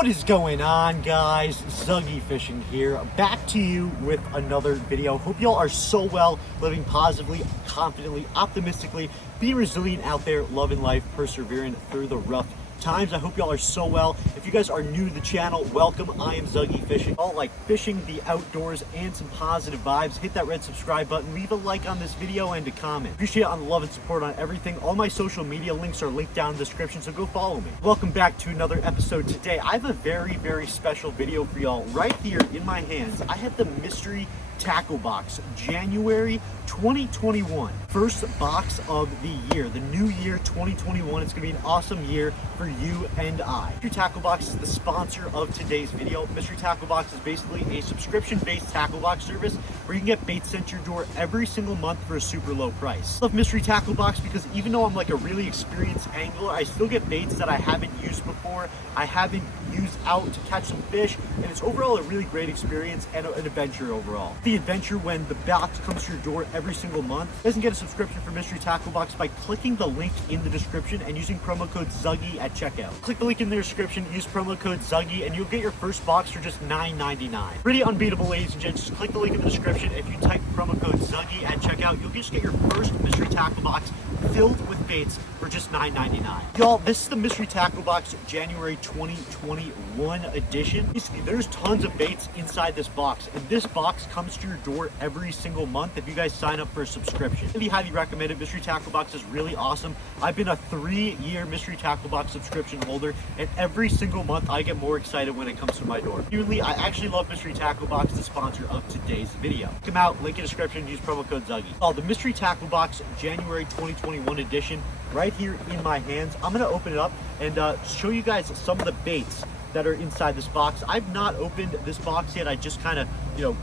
What is going on, guys? Zuggy Fishing here, back to you with another video. Hope y'all are so well, living positively, confidently, optimistically, being resilient out there, loving life, persevering through the rough times. I hope y'all are so well. If you guys are new to the channel, welcome. I am Zuggy Fishing. All like fishing, the outdoors, and some positive vibes. Hit that red subscribe button, leave a like on this video, and a comment. Appreciate it on the love and support on everything. All my social media links are linked down in the description, so go follow me. Welcome back to another episode. Today I have a very special video for y'all. Right here in my hands, I have the mystery tackle box, January 2021. First box of the year, the new year 2021. It's gonna be an awesome year for you and I. Mystery Tackle Box is the sponsor of today's video. Mystery Tackle Box is basically a subscription-based tackle box service where you can get baits sent to your door every single month for a super low price. I love Mystery Tackle Box because even though I'm like a really experienced angler, I still get baits that I haven't used before, I haven't used out to catch some fish, and it's overall a really great experience and an adventure overall. The adventure when the box comes to your door every single month. You guys can get a subscription for Mystery Tackle Box by clicking the link in the description and using promo code ZUGGY at checkout. Click the link in the description, use promo code ZUGGY, and you'll get your first box for just $9.99. Pretty unbeatable, ladies and gents. Just click the link in the description. If you type promo code ZUGGY at checkout, you'll just get your first Mystery Tackle Box filled with baits for just $9.99. Y'all, this is the Mystery Tackle Box January 2021 edition. Basically, there's tons of baits inside this box, and this box comes to your door every single month if you guys sign up for a subscription. Really highly recommend it. Mystery Tackle Box is really awesome. I've been a 3-year Mystery Tackle Box subscription holder, and every single month I get more excited when it comes to my door. Really, I actually love Mystery Tackle Box, the sponsor of today's video. Check them out, link in the description, use promo code ZUGGY. Oh, the Mystery Tackle Box January 2021 edition right here in my hands. I'm gonna open it up and show you guys some of the baits that are inside this box. I've not opened this box yet. I just kind of,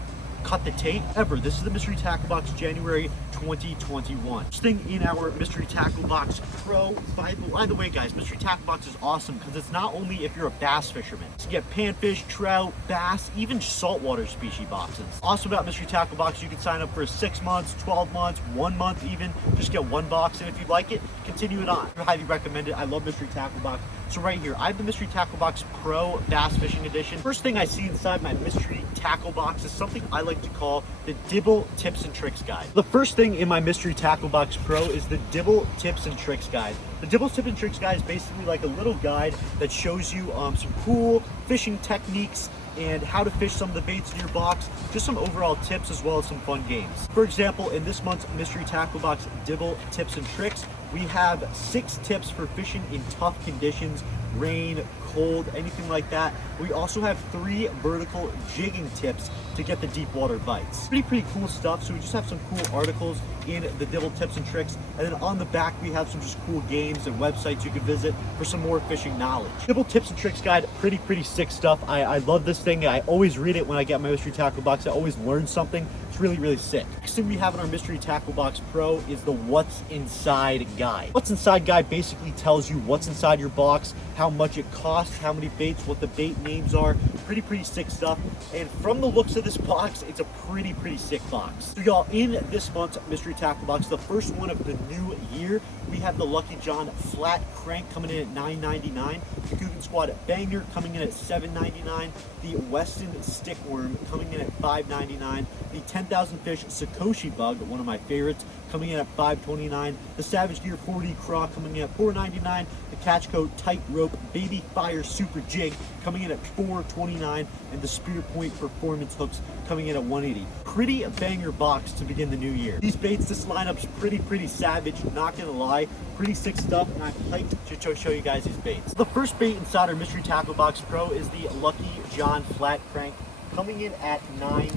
cut the tape. This is the Mystery Tackle Box January 2021. First thing in our Mystery Tackle Box Pro. By the way, guys, Mystery Tackle Box is awesome because it's not only if you're a bass fisherman. You get panfish, trout, bass, even saltwater species boxes. Also about Mystery Tackle Box, you can sign up for 6 months, 12 months, 1 month even. Just get one box, and if you like it, continue it on. I highly recommend it. I love Mystery Tackle Box. So right here, I have the Mystery Tackle Box Pro Bass Fishing Edition. First thing I see inside my Mystery Tackle Box is something I like to call the Dibble Tips and Tricks Guide. The first thing in my Mystery Tackle Box Pro is the Dibble Tips and Tricks Guide. The Dibble Tips and Tricks Guide is basically like a little guide that shows you some cool fishing techniques and how to fish some of the baits in your box, just some overall tips as well as some fun games. For example, in this month's Mystery Tackle Box Dibble Tips and Tricks, we have 6 tips for fishing in tough conditions, rain, cold, anything like that. We also have 3 vertical jigging tips to get the deep water bites. Pretty cool stuff. So we just have some cool articles in the Dibble Tips and Tricks, and then on the back we have some just cool games and websites you can visit for some more fishing knowledge. Dibble Tips and Tricks Guide, pretty sick stuff. I love this thing. I always read it when I get my Mystery Tackle Box. I always learn something. It's really sick. Next thing we have in our Mystery Tackle Box Pro is the What's Inside Guide. What's Inside Guide basically tells you what's inside your box, how much it costs, how many baits, what the bait names are. Pretty sick stuff. And from the looks of this box, it's a pretty sick box. So y'all, in this month's Mystery Tackle Box, the first one of the new year, we have the Lucky John Flat Crank coming in at $9.99, the Coogan Squad Banger coming in at $7.99, the Weston Stickworm coming in at $5.99, the 10,000 Fish Sakoshi Bug, one of my favorites, coming in at $5.29, the Savage Gear 40 Craw coming in at $4.99, the CatchCo Tight Rope Baby Fire Super Jig coming in at $4.29, and the Spear Point Performance Hooks coming in at $1.80. Pretty banger box to begin the new year. These baits, this lineup's pretty savage, not gonna lie. Pretty sick stuff, and I'm hyped to show you guys these baits. The first bait inside our Mystery Tackle Box Pro is the Lucky John Flat Crank coming in at $9.99.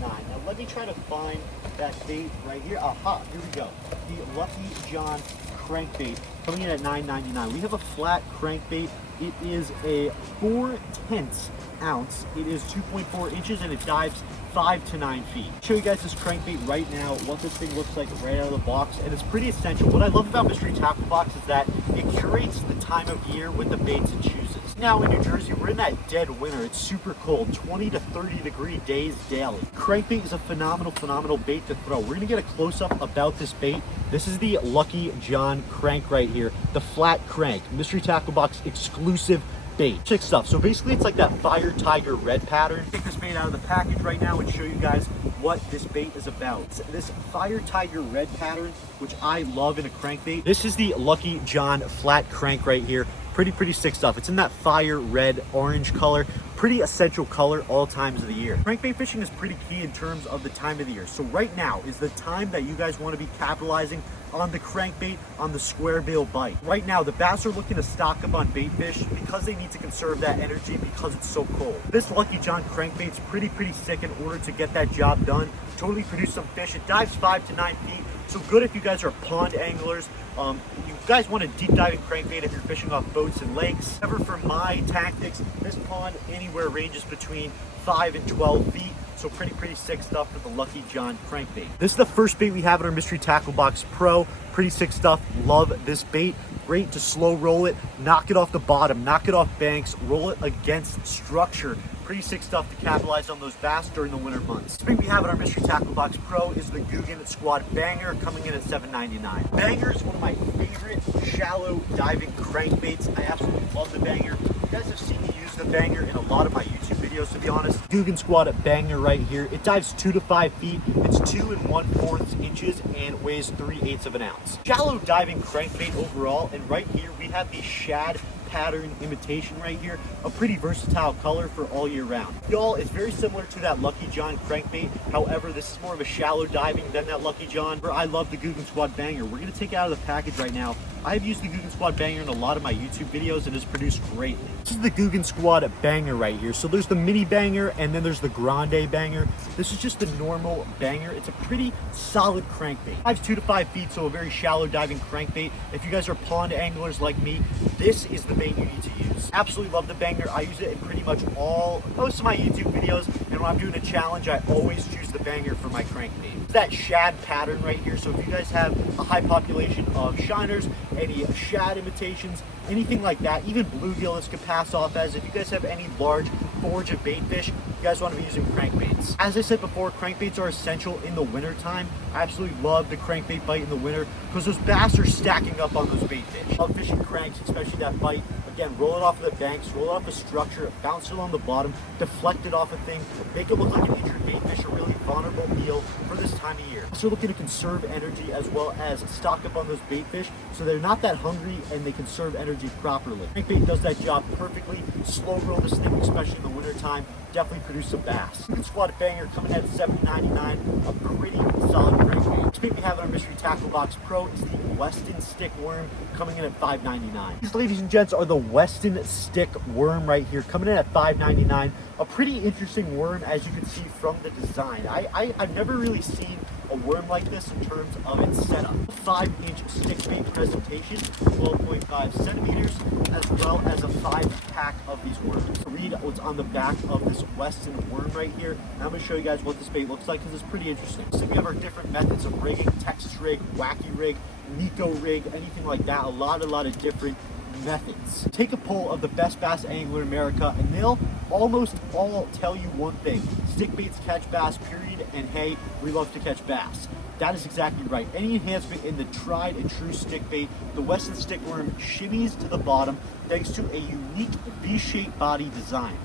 Now let me try to find that bait right here. Aha, here we go. The Lucky John Crankbait coming in at $9.99. We have a flat crankbait. It is a 4/10 ounce. It is 2.4 inches and it dives 5 to 9 feet. I'll show you guys this crankbait right now, what this thing looks like right out of the box, and it's pretty essential. What I love about Mystery Tackle Box is that it curates the time of year with the baits it chooses. Now in New Jersey, we're in that dead winter. It's super cold, 20 to 30 degree days daily. Crankbait is a phenomenal bait to throw. We're gonna get a close-up about this bait. This is the Lucky John Crank right here, the flat crank, Mystery Tackle Box exclusive bait. Sick stuff. So basically it's like that Fire Tiger red pattern. Take this bait out of the package right now and show you guys what this bait is about. It's this Fire Tiger red pattern, which I love in a crankbait. This is the Lucky John flat crank right here. Pretty sick stuff. It's in that fire red orange color. Pretty essential color all times of the year. Crankbait fishing is pretty key in terms of the time of the year. So right now is the time that you guys want to be capitalizing on the crankbait, on the square bill bite. Right now, the bass are looking to stock up on bait fish because they need to conserve that energy because it's so cold. This Lucky John crankbait's pretty sick in order to get that job done. Totally produce some fish. It dives 5 to 9 feet. So good if you guys are pond anglers. You guys want a deep diving crankbait if you're fishing off boats and lakes. However, for my tactics, this pond anywhere ranges between 5 and 12 feet. So pretty sick stuff with the Lucky John crankbait. This is the first bait we have in our Mystery Tackle Box Pro. Pretty sick stuff. Love this bait. Great to slow roll it, knock it off the bottom, knock it off banks, roll it against structure. Pretty sick stuff to capitalize on those bass during the winter months. The bait we have in our Mystery Tackle Box Pro is the Googan Squad Banger, coming in at $7.99. Banger is one of my favorite shallow diving crankbaits. I absolutely love the Banger. You guys have seen me use the Banger in a lot of my YouTube videos, to be honest. Googan Squad Banger right here. It dives 2 to 5 feet. It's 2 1/4 inches and weighs 3/8 of an ounce. Shallow diving crankbait overall, and right here we have the shad pattern imitation right here, a pretty versatile color for all year round. Y'all, it's very similar to that Lucky John crankbait. However, this is more of a shallow diving than that Lucky John. I love the Googan Squad Banger. We're gonna take it out of the package right now. I've used the Googan Squad Banger in a lot of my YouTube videos and it's produced greatly. This is the Googan Squad Banger right here. So there's the mini Banger and then there's the grande Banger. This is just the normal Banger. It's a pretty solid crankbait. Dives 2 to 5 feet, so a very shallow diving crankbait. If you guys are pond anglers like me, this is the bait you need to use. Absolutely love the Banger. I use it in pretty much most of my YouTube videos, and when I'm doing a challenge, I always choose the Banger for my crankbait. It's that shad pattern right here. So if you guys have a high population of shiners, any shad imitations, anything like that, even bluegill this could pass off as. If you guys have any large forage of bait fish, you guys want to be using crankbaits. As I said before, crankbaits are essential in the winter time. I absolutely love the crankbait bite in the winter because those bass are stacking up on those bait fish. I love fishing cranks, especially that bite. Again, roll it off of the banks, roll it off the structure, bounce it on the bottom, deflect it off a thing, make it look like an injured bait fish, a really vulnerable meal for this time of year. So looking to conserve energy as well as stock up on those bait fish so they're not that hungry and they conserve energy properly. Crankbait does that job perfectly. Slow roll this thing, especially in the winter time. Definitely produce some bass. Googan Squad Banger coming at $7.99, a pretty solid crankbait. Next bait we have in our Mystery Tackle Box Pro is the Weston Stickworm, coming in at $5.99. These, ladies and gents, are the Weston Stickworm right here, coming in at $5.99. A pretty interesting worm, as you can see from the design. I've never really seen a worm like this in terms of its setup. 5-inch stick bait presentation, 12.5 centimeters, as well as a 5-pack of these worms. Read what's on the back of this Weston worm right here, and I'm going to show you guys what this bait looks like because it's pretty interesting. So we have our different methods of rigging: Texas rig, wacky rig, Nico rig, anything like that. A lot of different methods. Take a poll of the best bass angler in America and they'll almost all tell you one thing: stick baits catch bass, period, and hey, we love to catch bass. That is exactly right. Any enhancement in the tried and true stick bait, the Weston Stickworm shimmies to the bottom thanks to a unique V-shaped body design.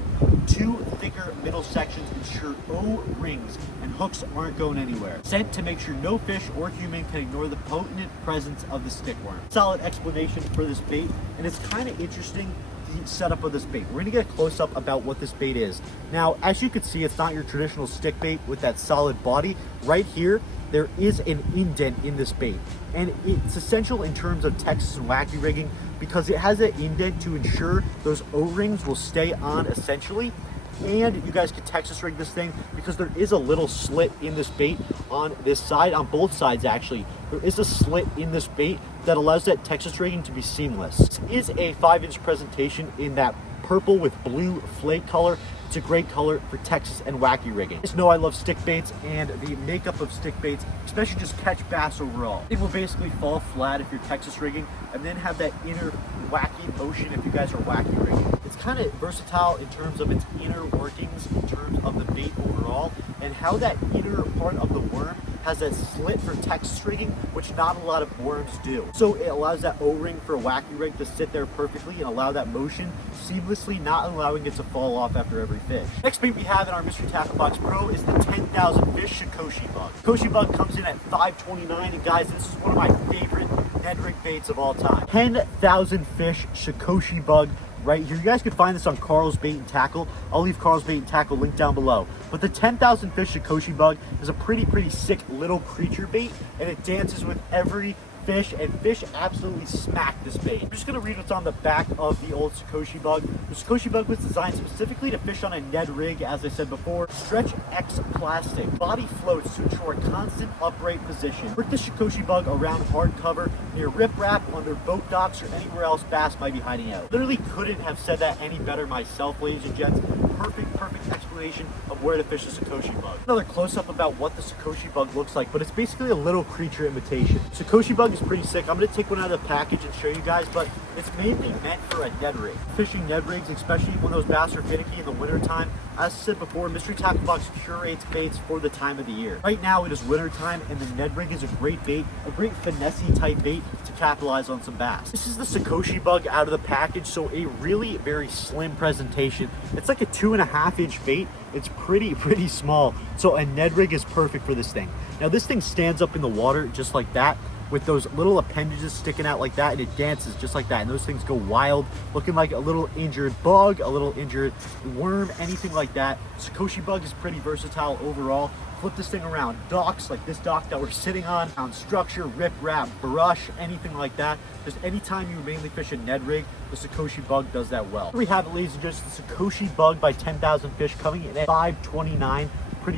2 thicker middle sections ensure O-rings and hooks aren't going anywhere. Sent to make sure no fish or human can ignore the potent presence of the stickworm. Solid explanation for this bait, and it's kind of interesting the setup of this bait. We're gonna get a close-up about what this bait is. Now, as you can see, it's not your traditional stick bait with that solid body. Right here, there is an indent in this bait, and it's essential in terms of Texas and wacky rigging because it has an indent to ensure those O-rings will stay on essentially. And you guys can Texas rig this thing because there is a little slit in this bait on this side, on both sides actually. There is a slit in this bait that allows that Texas rigging to be seamless. This is a 5-inch presentation in that purple with blue flake color. It's a great color for Texas and wacky rigging. You guys know I love stick baits and the makeup of stick baits, especially just catch bass overall. It will basically fall flat if you're Texas rigging and then have that inner wacky motion if you guys are wacky rigging. It's kind of versatile in terms of its inner workings, in terms of the bait overall, and how that inner part of the worm has that slit for text rigging, which not a lot of worms do. So it allows that O-ring for a wacky rig to sit there perfectly and allow that motion seamlessly, not allowing it to fall off after every fish. Next bait we have in our Mystery Tackle Box Pro is the 10,000 fish Sakoshi bug. Sakoshi bug comes in at $5.29, and guys, this is one of my favorite Ned rig baits of all time. 10,000 fish Sakoshi bug right here. You guys can find this on Carl's Bait and Tackle. I'll leave Carl's Bait and Tackle link down below. But the 10,000 fish Sakoshi bug is a pretty sick little creature bait, and it dances with every fish, and fish absolutely smack this bait. I'm just going to read what's on the back of the old Sakoshi bug. The Sakoshi bug was designed specifically to fish on a Ned rig, as I said before. Stretch X plastic. Body floats to ensure a constant upright position. Work the Sakoshi bug around hard cover, near riprap, under boat docks, or anywhere else bass might be hiding out. Literally couldn't have said that any better myself, ladies and gents. Perfect explanation of where to fish the Sakoshi bug. Another close-up about what the Sakoshi bug looks like, but it's basically a little creature imitation. Sakoshi bug is pretty sick. I'm going to take one out of the package and show you guys, but it's mainly meant for a Ned rig. Fishing Ned rigs, especially when those bass are finicky in the wintertime. As I said before, Mystery Tackle Box curates baits for the time of the year. Right now it is wintertime, and the Ned rig is a great bait, a great finesse-y type bait to capitalize on some bass. This is the Sakoshi bug out of the package, so a really very slim presentation. It's like a 2.5-inch bait. It's pretty small, so a Ned rig is perfect for this thing. Now this thing stands up in the water just like that, with those little appendages sticking out like that, and it dances just like that, and those things go wild, looking like a little injured bug, a little injured worm, anything like that. Sakoshi bug is pretty versatile overall. Flip this thing around, docks like this dock that we're sitting on structure, rip wrap, brush, anything like that. Just anytime you mainly fish a Ned rig, the Sakoshi bug does that well. Here we have it, ladies and gents, the Sakoshi bug by 10,000 fish, coming in at $5.29.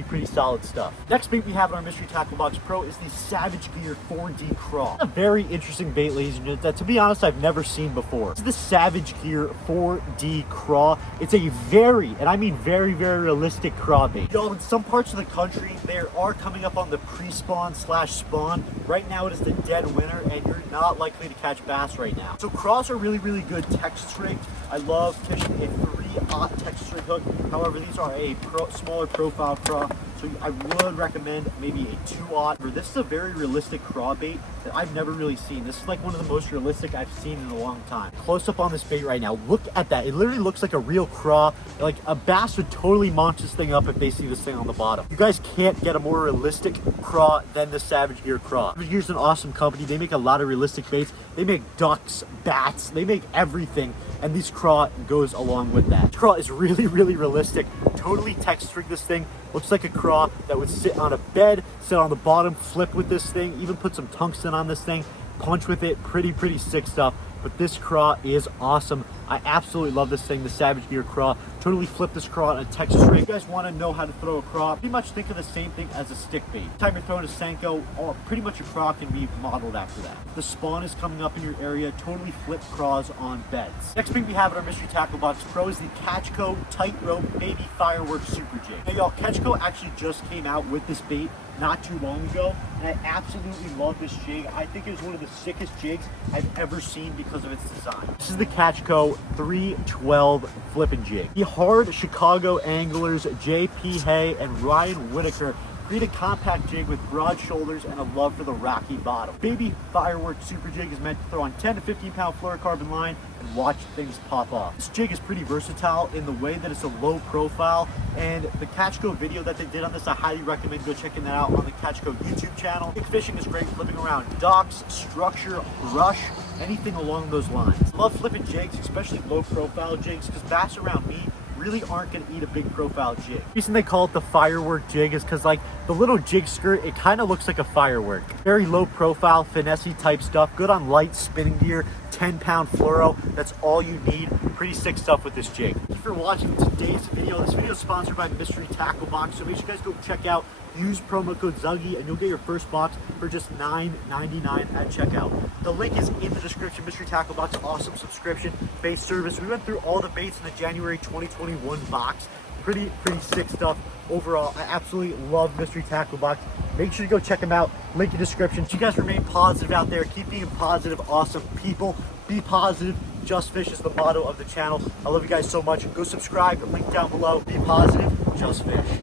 Pretty solid stuff. Next bait we have in our Mystery Tackle Box Pro is the Savage Gear 4D Craw. A very interesting bait, ladies and gents, that to be honest I've never seen before. It's the Savage Gear 4D Craw. It's a very, and I mean very realistic craw bait. Y'all, in some parts of the country, they are coming up on the pre-spawn / spawn. Right now it is the dead winter, and you're not likely to catch bass right now. So craws are really good text rigged. I love fishing a 3/0 text rig hook. However, these are a smaller profile craw, so I would recommend maybe a 2/0. This is a very realistic craw bait that I've never really seen. This is like one of the most realistic I've seen in a long time. Close up on this bait right now. Look at that. It literally looks like a real craw. Like a bass would totally launch this thing up if they see this thing on the bottom. You guys can't get a more realistic craw than the Savage Gear Craw. Savage Gear's an awesome company. They make a lot of realistic baits. They make ducks, bats, they make everything, and this craw goes along with that. This craw is really realistic. Totally text rig this thing. Looks like a craw that would sit on a bed, sit on the bottom, flip with this thing, even put some tungsten on this thing, punch with it. Pretty sick stuff. But this craw is awesome. I absolutely love this thing, the Savage Gear Craw. Totally flip this craw on a Texas rig. If you guys want to know how to throw a craw, pretty much think of the same thing as a stick bait. Time you're throwing a Senko, or pretty much a craw can be modeled after that. The spawn is coming up in your area. Totally flip craws on beds. Next bait we have in our Mystery Tackle Box Pro is the CatchCo Tightrope Baby Fireworks Super Jig. Hey y'all, CatchCo actually just came out with this bait not too long ago, and I absolutely love this jig. I think it is one of the sickest jigs I've ever seen because of its design. This is the CatchCo 312 flipping jig. The hard Chicago anglers J.P. Hay and Ryan Whitaker create a compact jig with broad shoulders and a love for the rocky bottom. Baby Fireworks Super Jig is meant to throw on 10 to 15 pound fluorocarbon line and watch things pop off. This jig is pretty versatile in the way that it's a low profile, and the CatchCo video that they did on this, I highly recommend go checking that out on the CatchCo YouTube channel. Big fishing is great, flipping around docks, structure, brush, anything along those lines. Love flipping jigs, especially low profile jigs, because bass around me really aren't going to eat a big profile jig. The reason they call it the firework jig is because like the little jig skirt, it kind of looks like a firework. Very low profile, finesse type stuff, good on light spinning gear, 10-pound fluoro. That's all you need. Pretty sick stuff with this jig. Thank you for watching today's video. This video is sponsored by Mystery Tackle Box, so make sure you guys go check out. Use promo code ZUGGY and you'll get your first box for just $9.99 at checkout. The link is in the description. Mystery Tackle Box, awesome subscription-based service. We went through all the baits in the January 2021 box. Pretty sick stuff overall. I absolutely love Mystery Tackle Box. Make sure you go check them out. Link in the description. So you guys remain positive out there. Keep being positive, awesome people. Be positive. Just Fish is the motto of the channel. I love you guys so much. Go subscribe. Link down below. Be positive. Just Fish.